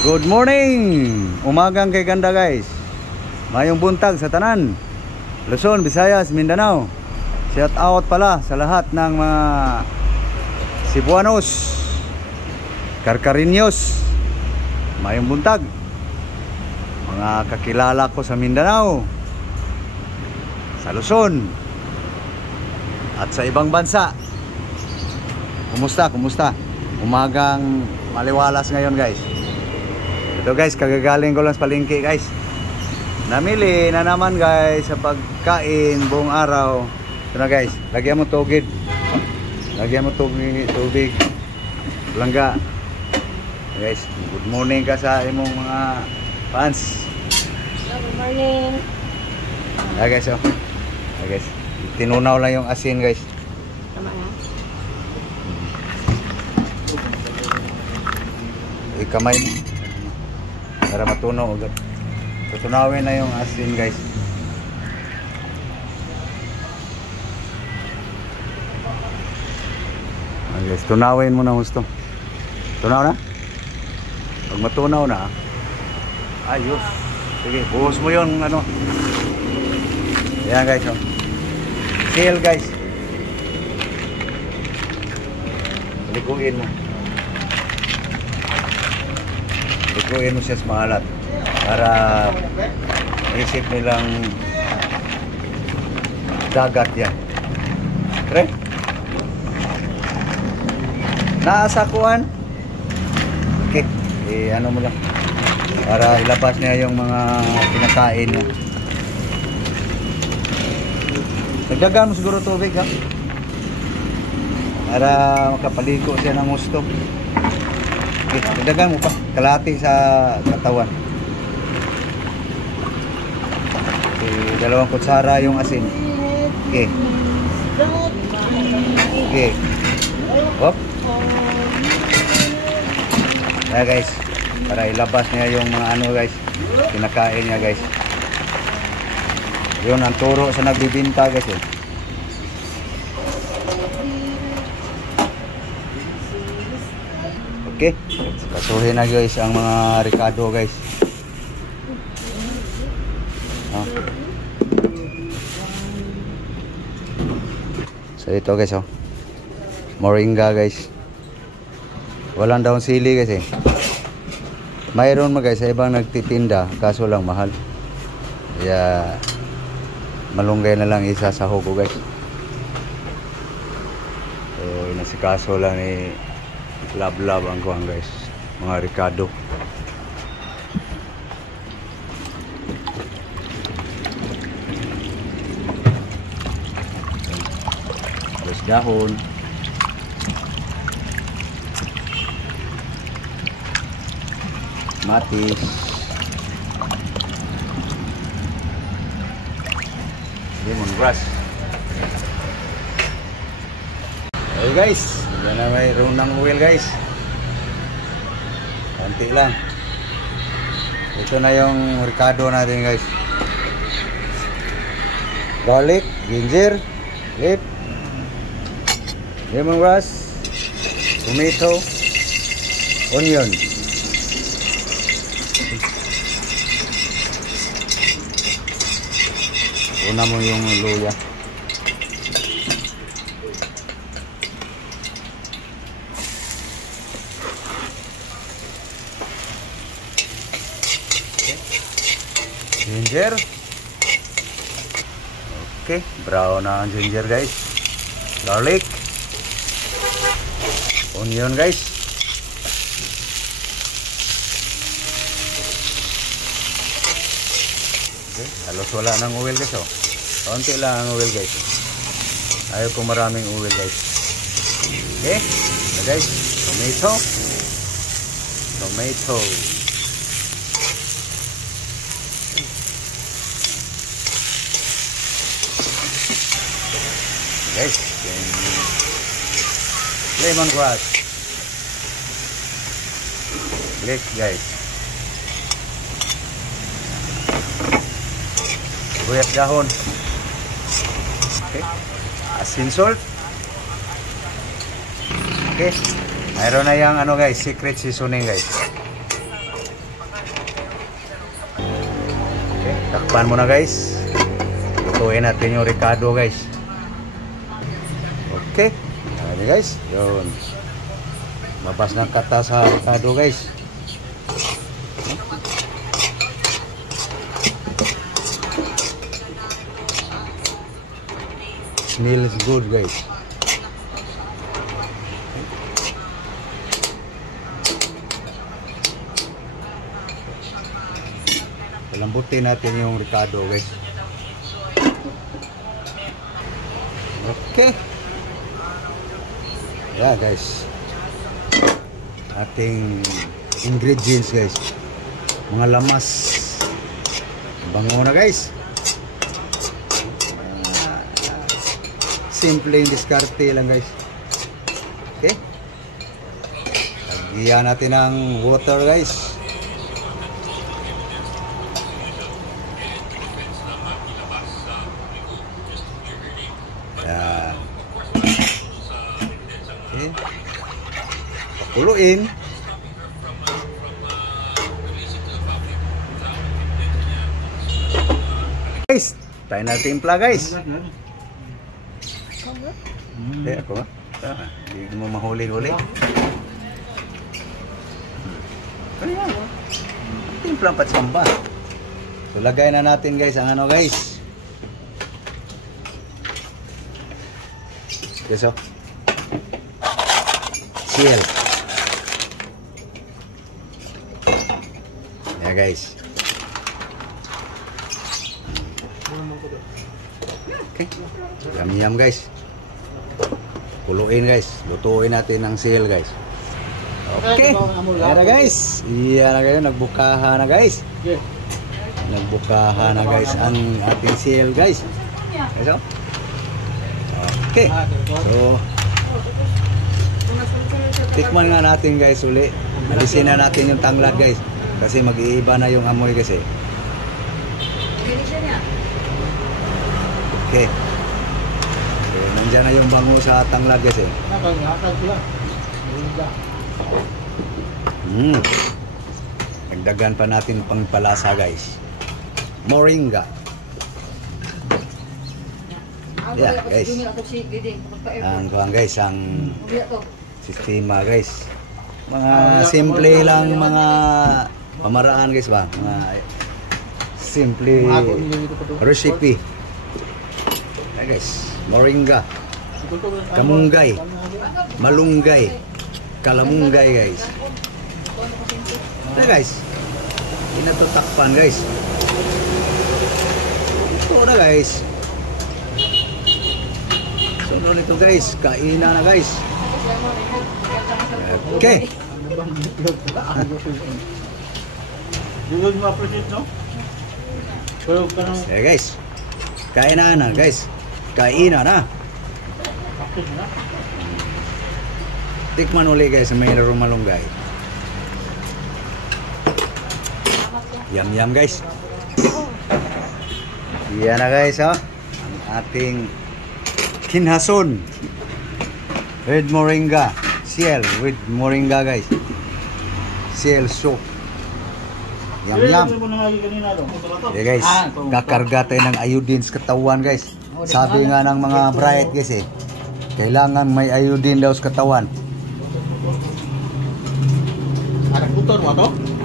Good morning! Umagang kay ganda guys. Mayong buntag sa tanan. Luzon, Visayas, Mindanao. Shout out pala sa lahat ng mga Cebuanos, Karkarinyos. Mayong buntag. Mga kakilala ko sa Mindanao, sa Luzon, at sa ibang bansa. Kumusta? Umagang maliwalas ngayon guys. Ito guys, kagagaling ko lang sa palengke guys. Namili na naman guys sa pagkain buong araw. Ito na guys, lagyan mo tubig. Lagyan mo tubig. Langga. Guys, good morning ka sa imong mga fans. Good morning. Guys, oh. Guys, tinunaw lang yung asin guys. Tama na. Ikamay mo para matunaw agad. Tutunawin na yung asin guys. Guys, tunawin mo na gusto. Tunaw na? Pag matunaw na, ayos. Sige, buhos mo yung ano. Ayan guys, oh. Seal guys. Likuin mo. Likuin mo siya sa maalat para isip nilang dagat yan. Pre? Naasakuan? Okay, ano mo lang para ilabas niya yung mga pinakain niya. Nagdagan mo siguro tubig ha, para makapaligo siya ng gusto. Okay, nagdagan mo pa kalahati sa katawan. Okay, 2 kutsara yung asin. Okay. Okay. Hop. Yeah guys, para ilabas niya yung mga ano guys, pinakain niya guys. Yun ang turo sa nagbibinta guys eh. Okay, kasuhin na guys ang mga ricado guys. So ito guys oh, moringa guys. Walang daon sili guys eh. Mayroon mo guys sa ibang nagtitinda, kaso lang mahal. Kaya malunggay na lang isa sa hugo guys. So nasikaso lang ni lab ang kuwang guys, mga ricado. Terus dahon. Matis. Lemongrass. Hey guys, yan na mayroon ng oil guys. Konti lang. Ito na yung ricado natin guys. Garlic, ginger, lemongrass, tomato, onion. Una mo yung luya. Ginger. Okay, brown na ang ginger guys. Garlic. Onion guys. Okay, halos wala ng oil guys oh. Kaunti lang ang oil guys. Ayaw ko maraming oil guys. Okay, na guys, tomato. Guys, lemongrass. Click guys. Sibuyas dahon. Okay. Asin salt. Okay. Mayroon na yung ano guys, secret seasoning guys. Takpan muna guys. Lutuin natin yung ricado guys. Okay. Ayan guys. Yun. Labas ng kata sa ricado guys. Smells good guys. Lambutin natin yung ricado guys. Okay. Yeah guys. Ating ingredients guys. Mga lamas. Bango na guys. Simpleng diskarte lang guys. Okay. Lagyan natin ng water guys. Yan. Okay. Pakuluin. Guys, tayo na timpla guys. Ako ba? Hindi mo mahuli-huli. Ayan. Timplang patsamba. So, lagay na natin guys ang ano guys. Okay, so. Seal. Yeah guys. Okay. Yum guys. Kuluin guys. Lutuin natin ang seal guys. Okay. Yan na guys. Yan na kayo. Nagbukahan na guys. Nagbukahan na guys ang ating seal guys. Okay, so. Okay. So. Tikman nga natin guys uli. Alisin na natin yung tanglad guys. Kasi mag-iiba na yung amoy kasi. Okay. So, nandiyan na yung bango sa tanglad guys eh. Nagdagan pa natin pang palasa guys. Moringa. Yeah guys. Ang kuhan guys, ang sistema guys. Mga simple lang mga pamaraan guys ba. Mga simple recipe. Yeah guys. Moringa. Kamunggay. Malunggay. Kalamunggay guys. Yeah guys. Inatutakpan guys. Ito na guys. So nito guys, kainan na guys. Okay. Okay guys. Kainan na guys. Kainan na. Tikman uli guys, may laro malunggay. Yum guys. Yan na guys oh. Ang ating kinhason. Red moringa. Seal with moringa guys. Seal soup. Yum. Okay guys, kakarga tayo ng iodine sa katawan guys. Sabi nga ng mga bright guys eh, kailangan may iodine daw sa katawan.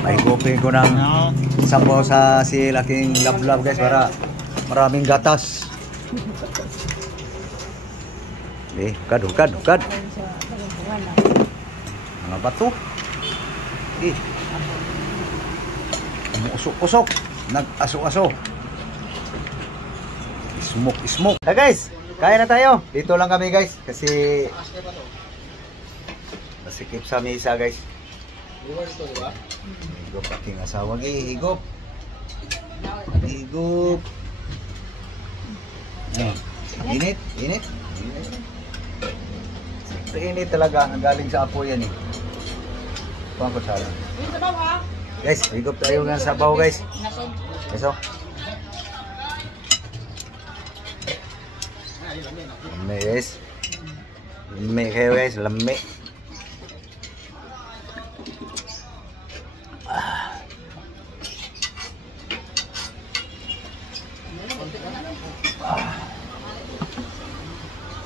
Paigupin ko ng sabaw sa laking lablab guys para maraming gatas. Hukad. Mga bato. Usok-usok. Nag-aso-aso. Smoke. Hey guys, kain na tayo. Dito lang kami guys. Kasi nasikip sa misa guys. Higop aking asawa. Higop. Init. Init talaga. Galing sa apo yan eh. Pang ko sala. Guys, higop tayo ng sabaw guys. Eso. Lami guys. Lami kayo guys. Lami.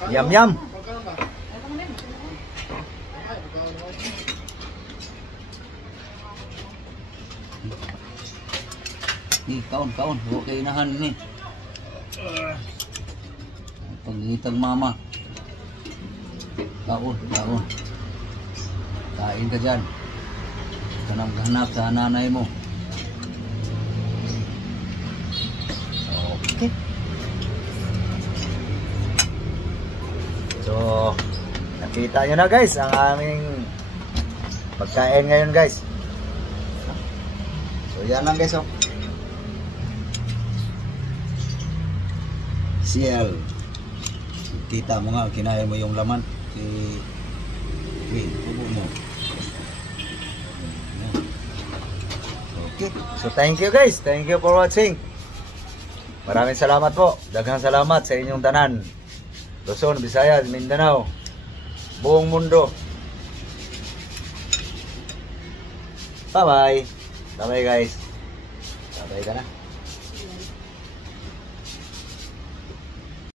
Yum yum. Ni kaon. Okay inahan ni. Pangitag mama. Kaon. Kain ka dyan. Kanang hanap sa nanay mo. Okay. So, nakita nyo na guys ang aming pagkain ngayon guys. So, yan lang guys oh. CL. Kita mo nga, kinain mo yung laman. Tubo mo. Okay. So, thank you guys. Thank you for watching. Maraming salamat po. Daghang salamat sa inyong tanan. Luzon, Visayas, Mindanao, buong mundo. Bye-bye. Bye-bye guys. Bye-bye ka na.